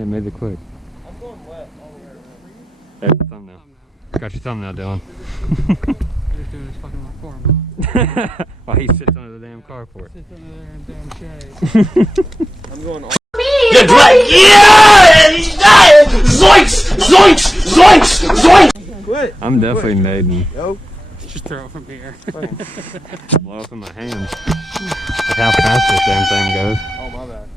Yeah, made it quick. I'm going wet all the way around. There's the thumbnail. Got your thumbnail, Dylan. You're just doing this fucking reform. While he sits under the damn carport. Sits under there in damn shade. I'm going all. You're right. Yeah! He's dying! Zoinks! Zoinks! Zoinks! Zoinks! Quit. I'm definitely maiden. Yo. Just throw it from here. Blow up in my hands. That's how fast this damn thing goes. Oh, my bad.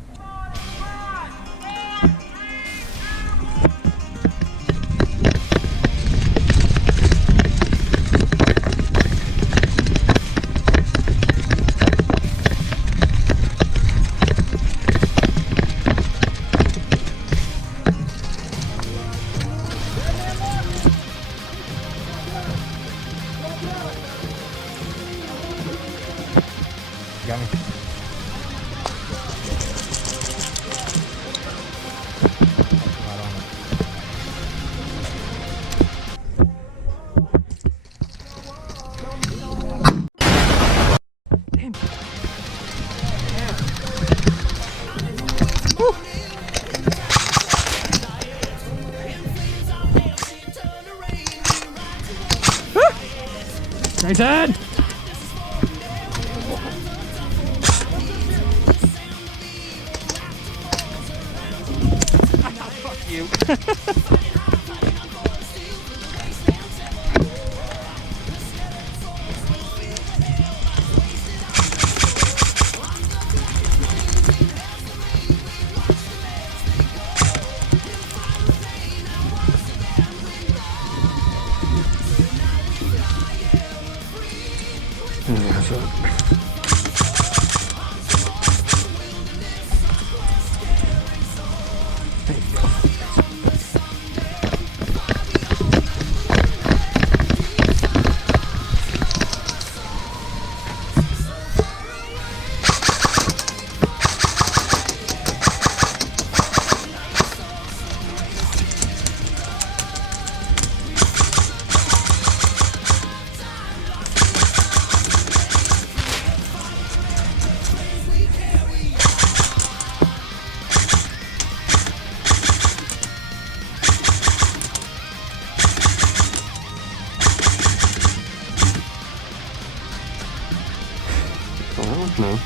Got me. Nice head! Fuck you. No.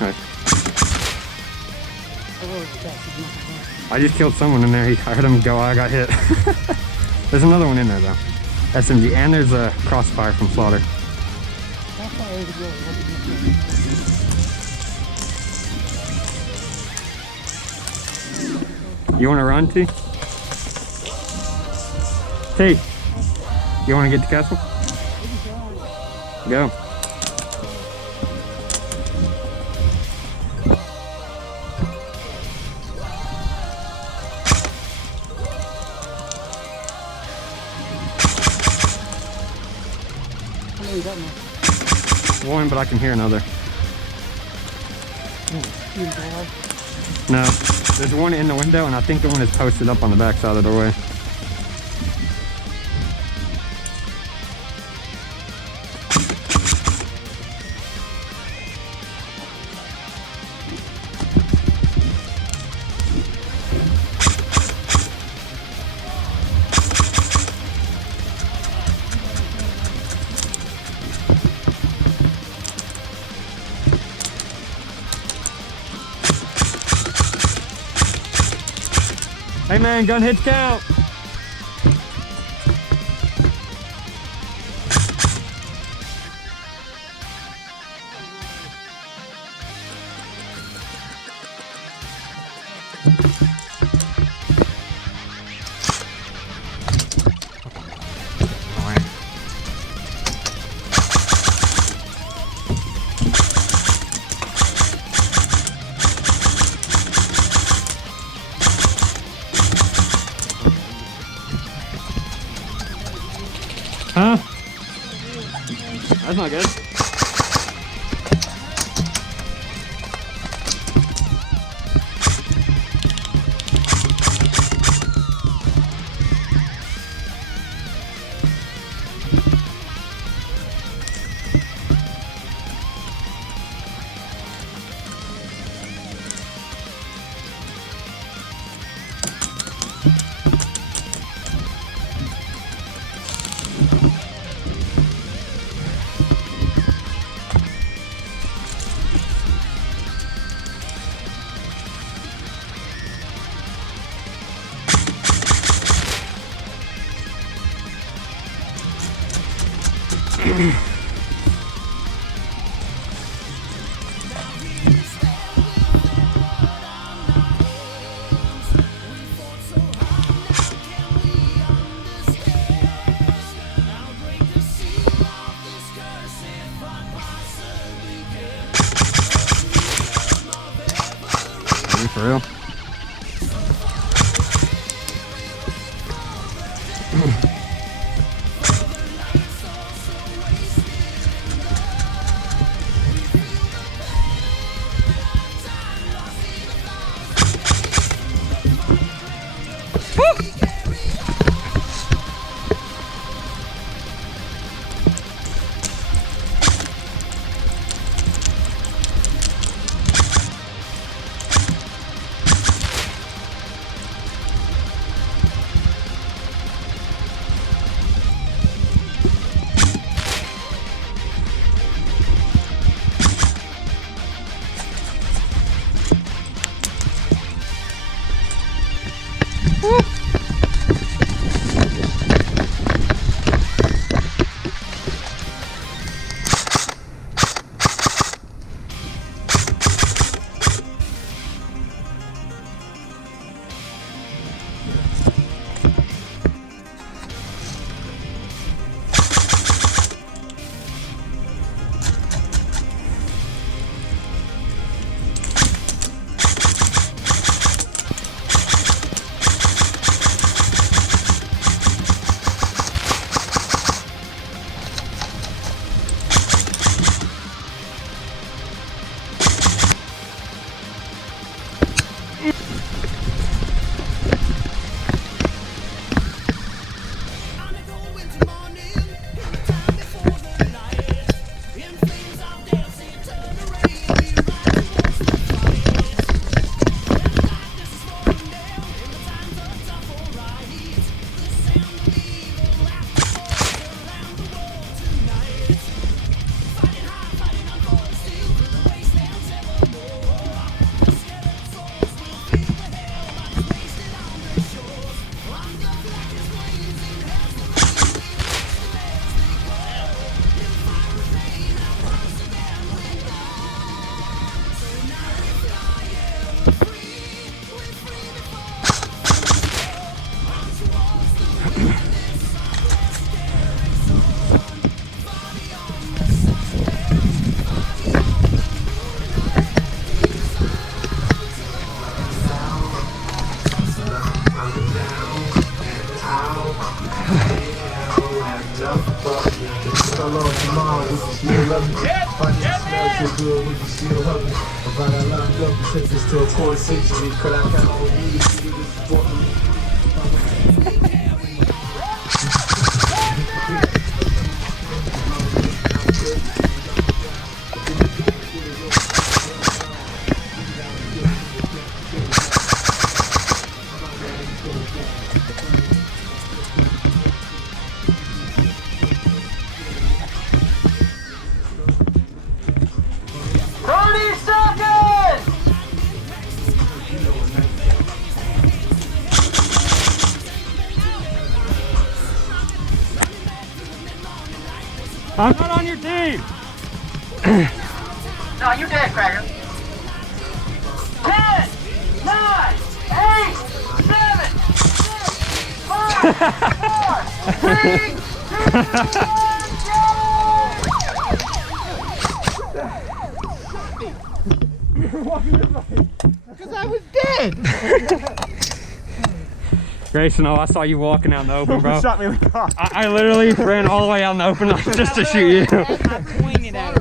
Right. I just killed someone in there. I heard him go. I got hit. There's another one in there though. SMG, and there's a crossfire from Slaughter. You want to run, T? T, you want to get to castle? Go. One, but I can hear another. No, there's one in the window, and I think the one is posted up on the back side of the doorway. Hey man, gun hits count. Huh? That's not good. Are you for real? I'm not on your team. No, you dead, Cracker. 10, 9, 8, 7, 6, 5, 4, 3, Because I was dead! Grayson, oh, I saw you walking out in the open, bro. Shot me in the car. I literally ran all the way out in the open just to shoot you. I pointed at